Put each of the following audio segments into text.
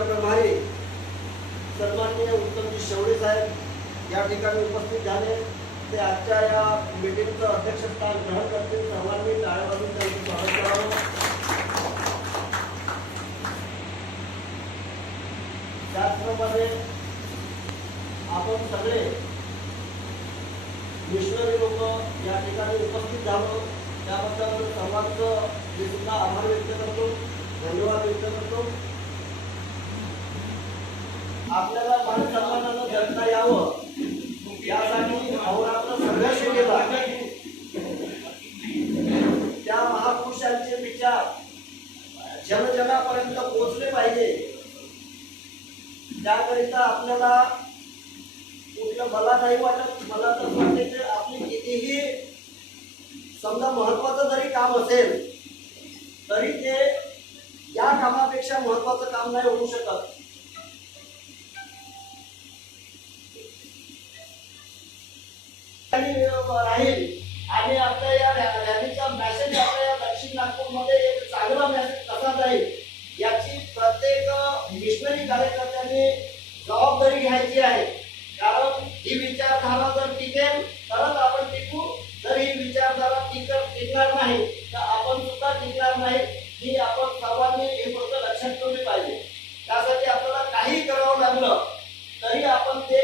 Media प्रभारी सन्माननीय उत्तमजी शेवडे साहेब या ठिकाणी उपस्थित झाले। ते आजच्या या मीटिंगचं अध्यक्षस्थान ग्रहण करतील। सर्वांनी टाळ्या वाजवून त्यांचं स्वागत करावं। त्याचप्रमाणे आपण सगळे मिशनरी लोक या ठिकाणी उपस्थित झालो त्याबद्दल सर्वांचं मी सुद्धा आभार व्यक्त करतो, धन्यवाद व्यक्त करतो। आपल्याला मान सन्मानानं जगता यावं यासाठी अहोरात्र संघर्ष केला। त्या महापुरुषांचे विचार जनजनापर्यंत पोहोचले पाहिजे, त्याकरिता आपल्याला कुठलं मला नाही वाटत, मला तर वाटते की आपली कितीही समजा महत्वाचं जरी काम असेल तरी ते या कामापेक्षा महत्वाचं काम नाही होऊ शकत। राहील आणि आपल्या या रॅलीचा मेसेज आपल्या या दक्षिण नागपूरमध्ये एक चांगला मेसेज कसा जाईल याची प्रत्येक मिशनरी कार्यकर्त्यांनी जबाबदारी घ्यायची आहे। कारण ही विचारधारा जर टिकेल तरच आपण टिकू, जर ही विचारधारा टिकणार नाही तर आपण सुद्धा टिकणार नाही। ही आपण सर्वांनी ही गोष्ट लक्षात ठेवली पाहिजे। त्यासाठी आपल्याला काही करावं लागलं तरी आपण ते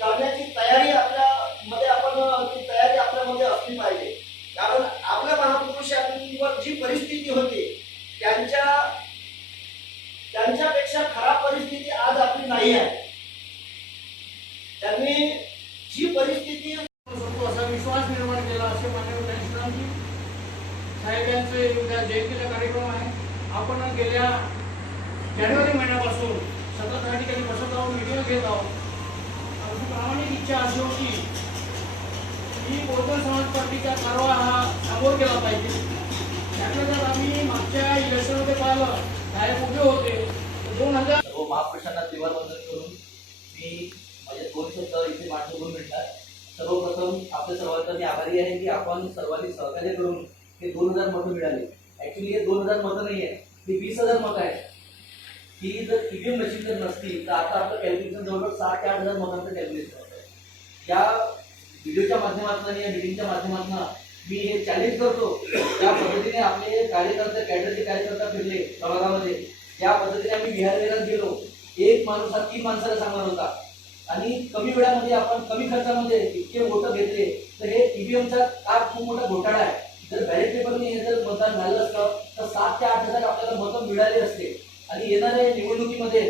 करण्याची तयारी आपल्यामध्ये ती तयारी आपल्यामध्ये असली पाहिजे। कारण आपल्या महापुरुषांवर जी परिस्थिती होती त्यांच्यापेक्षा खराब परिस्थिती आज आपली नाही आहे। त्यांनी जी परिस्थिती असा विश्वास निर्माण केला असे माननीय कॅन्सलरजी साहेबांचे उद्या जयंतीचा कार्यक्रम आहे। आपण गेल्या जानेवारी महिन्यापासून सतत या ठिकाणी बसत आहोत, व्हिडिओ घेत आहोत। आमची प्रामाणिक इच्छा अशी होती की बहुजन समाज पार्टीचा कारभार हा समोर केला पाहिजे। त्यातल्या जर आम्ही मागच्या इलेक्शनमध्ये पाहिलं साहेब उभे होते 2000 सर्व महापुरुषांना त्रिवारवंदन करून मी माझे 2 शब्द इथे मांडतो 2 मिनिटात। सर्वप्रथम आपल्या सर्वांचा मी आभारी आहे की आपण सर्वांनी सहकार्य करून हे 2000 मतं मिळाले। ऍक्च्युली हे 2000 मतं नाही आहे, ही 20,000 मतं आहेत। ही जर ईव्हीएम मशीन जर नसती तर आता आपलं कॅल्क्युलेशन जवळजवळ 7 ते 8,000 मतांचं कॅल्क्युलेशन होतं। या व्हिडिओच्या माध्यमातून या मीटिंगच्या माध्यमातून मी हे चॅलेंज करतो त्या पद्धतीने आपले कार्यकर्ते कॅडरचे कार्यकर्ता फिरले प्रभागामध्ये, या पद्धतीने आम्ही विहार गेलो। एक माणूस हा 3 माणसाला सांगणार होता आणि कमी वेळामध्ये आपण कमी खर्चामध्ये इतके वोट घेतले तर हे ईव्हीएमचा हा खूप मोठा घोटाळा आहे। जर बॅलेट पेपरने हे जर मतदान झालं असतं तर 7 ते 8,000 आपल्याला मतं मिळाली असते आणि येणाऱ्या निवडणुकीमध्ये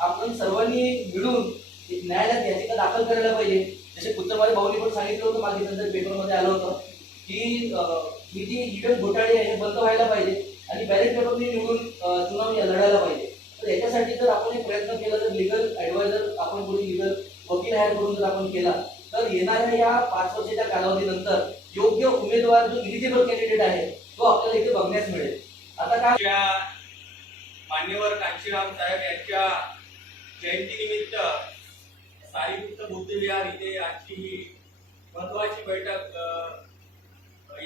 आपण सर्वांनी मिळून एक न्यायालयात याचिका दाखल करायला पाहिजे। जसे कुत्रमारे भाऊनी पण सांगितलं होतं, मागे नंतर पेपरमध्ये आलं होतं की ही जी ईव्हीएम घोटाळे आहे हे बंद व्हायला पाहिजे आणि बॅलेट पेपरने निवडून चुनाव लढायला पाहिजे। तर याच्यासाठी जर आपण एक प्रयत्न केला तर लीगल ॲडवायझर आपण कोणी लीगल वकील हायर करून जर आपण केला तर येणाऱ्या या 5 वर्षाच्या कालावधीनंतर योग्य उमेदवार जो इलिजिबल कॅन्डिडेट आहे तो आपल्याला इथे बघण्यास मिळेल। आता काय मान्यवर कांशीराम साहेब यांच्या जयंतीनिमित्त साईपुत्र बुद्धविहार इथे आजची ही महत्वाची बैठक,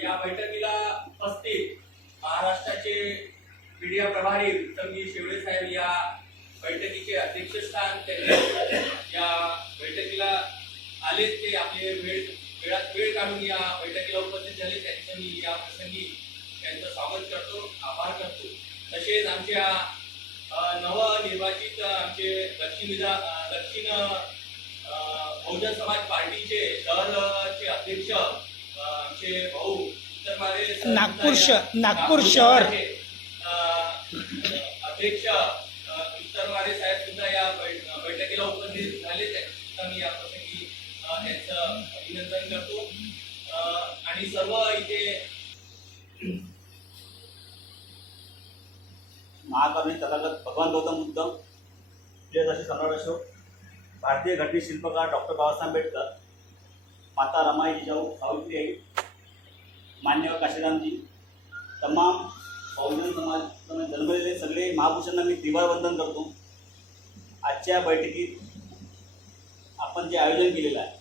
या बैठकीला उपस्थित महाराष्ट्राचे मीडिया प्रभारी उत्तमजी शेवडे साहेब या बैठकीचे अध्यक्षस्थान या बैठकीला आले। ते आपले वेळात वेळ काढून या बैठकीला उपस्थित झाले, त्यांचं मी या प्रसंगी त्यांचं स्वागत करतो, आभार करतो। तसेच आमच्या नवनिर्वाचित आमचे दक्षिण बहुजन समाज पार्टीचे शहरचे अध्यक्ष आमचे भाऊ नागपूर शहर अध्यक्ष उत्तरमारे साहेब सुद्धा या बैठकीला उपस्थित झाले, त्यांना मी या प्रसंगी त्यांचं अभिनंदन करतो। आणि सर्व इथे महाकवी तथागत भगवान गौतम बुद्ध, प्रियदर्शी सम्राट अशोक, भारतीय घटनी शिल्पकार डॉक्टर बाबासाहेब आंबेडकर, माता रमाई जिजाऊ सावित्री आई, मान्यवर काशीरामजी, तमाम बहुजन समाज जन्मलेले सगळे महापुरुषांना मी त्रिवार वंदन करतो। आजच्या बैठकीत आपण जे आयोजन केलेलं आहे,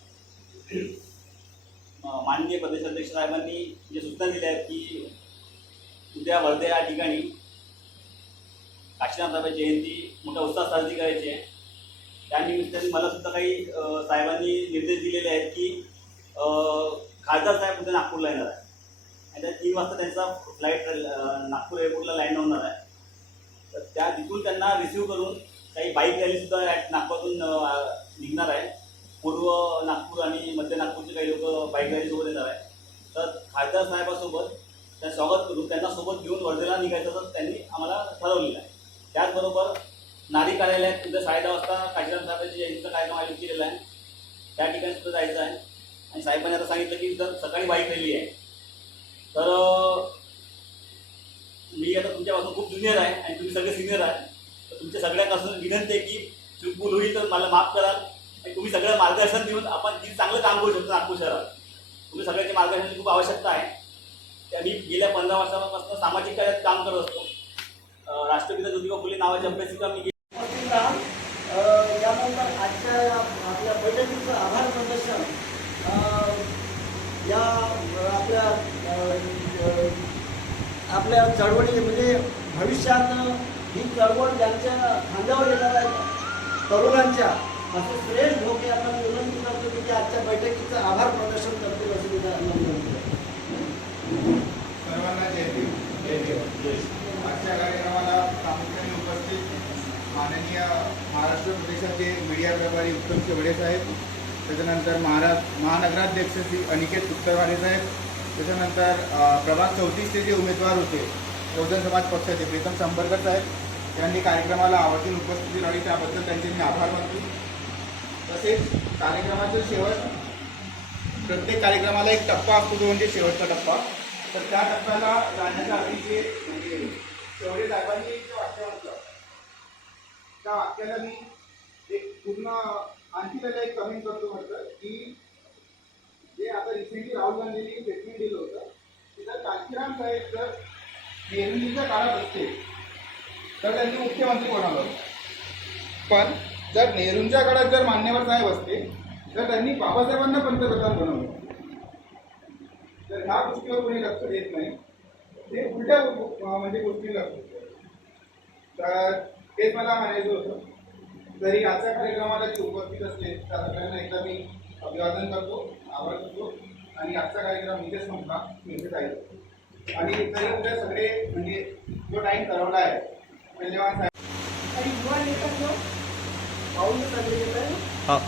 माननीय प्रदेशाध्यक्ष साहेबांनी जे सूचना दिल्या आहेत की उद्या वर्धा या ठिकाणी काशीराम साहेबांची जयंती मोठ्या उत्साह साजरी करायची आहे. त्यानिमित्ताने मला सुद्धा काही साहेबांनी निर्देश दिलेले आहेत की खासदार साहेब उद्या नागपूरला येणार आहे आणि त्या 3 वाजता त्यांचा फ्लाईट नागपूर एअरपोर्टला लँड होणार आहे. तर त्या तिथून त्यांना रिसिव्ह करून काही बाईक रॅलीसुद्धा नागपूरतून निघणार आहे. पूर्व नागपूर आणि मध्य नागपूरचे काही लोक बाईक रॅलीसोबत येणार आहे. तर खासदार साहेबासोबत त्यांचं स्वागत करून त्यांना सोबत घेऊन वर्धेला निघायचं तर त्यांनी आम्हाला ठरवलेलं आहे. त्याचबरोबर नारी कार्यालयात उद्या 10:30 वाजता काशीराम साहेबांच्या जयंतीचा कार्यक्रम आयोजित केलेला आहे. त्या ठिकाणी सुद्धा जायचं आहे. आणि साहेबांनी आता सांगितलं की जर सकाळी बाईक रॅली आहे तर मी आता तुमच्यापासून खूप ज्युनियर आहे आणि तुम्ही सगळे सिनियर आहे. तर तुमच्या सगळ्यांपासून विनंती आहे की चूकभूल होईल तर मला माफ कराल आणि तुम्ही सगळं मार्गदर्शन देऊन आपण किती चांगलं काम करू शकतो नागपूर शहरात. तुम्ही सगळ्यांच्या मार्गदर्शनाची खूप आवश्यकता आहे. त्या मी गेल्या 15 वर्षापासून सामाजिक कार्यात काम करत असतो. राष्ट्रपिता ज्योतिबा फुले नावाची अभ्यासिका मी उपस्थित राहा. यानंतर आजच्या आपल्या बैठकीचं आभार प्रदर्शन या आपल्या चळवळी म्हणजे भविष्यात ही चळवळ ज्यांच्या खांद्यावर येणार आहे तरुणांच्या असं सुरेश ढोके आपण विनंती करतो की ते आजच्या बैठकीचं आभार प्रदर्शन करतील असं विनंती करतो. सर्वांना जय भीम. आजच्या कार्यक्रमाला प्रामुख्याने उपस्थित माननीय महाराष्ट्र प्रदेशाचे मीडिया प्रभारी उत्तम शेवडे साहेब, त्याच्यानंतर महानगराध्यक्ष श्री अनिकेत उत्तरवाले साहेब, त्याच्यानंतर प्रभाग 34चे जे उमेदवार होते बहुजन समाज पक्षाचे प्रीतम संबरकर साहेब यांनी कार्यक्रमाला आवर्जून उपस्थिती लावली, त्याबद्दल त्यांचे मी आभार मानतो. तसेच कार्यक्रमाचे शेवट, प्रत्येक कार्यक्रमाला एक टप्पा असतो तो म्हणजे शेवटचा टप्पा. तर त्या टप्प्याला जाण्याच्या आधी जे म्हणजे शेवटे साहेबांनी जे वाक्य म्हटलं त्या वाक्याला मी एक पूर्ण आणखी त्याला एक कमेंट करतो म्हटलं की जे आता रिसेंटली राहुल गांधींनी स्टेटमेंट दिलं होतं की जर कांशीराम साहेब जर नेहरूंजीच्या काळात असते तर त्यांनी मुख्यमंत्री बनवलं, पण जर नेहरूंच्या काळात जर मान्यवर साहेब असते तर त्यांनी बाबासाहेबांना पंतप्रधान बनवलं. तर ह्या गोष्टीवर कोणी लक्ष देत नाही, ते उलट्या म्हणजे गोष्टी लक्ष देतात. तर तेच मला म्हणायचं होतं. तरी आजच्या कार्यक्रमाला जे उपस्थित असले त्या सगळ्यांना एकदा मी अभिवादन करतो, आभार करतो आणि आजचा कार्यक्रम इथेच संपला, इथे जाईल. आणि तरी उद्या सगळे म्हणजे जो टाईम ठरवला आहे धन्यवाद साहेब. आणि युवा नेत्यांनो पाऊल चाललेलं आहे.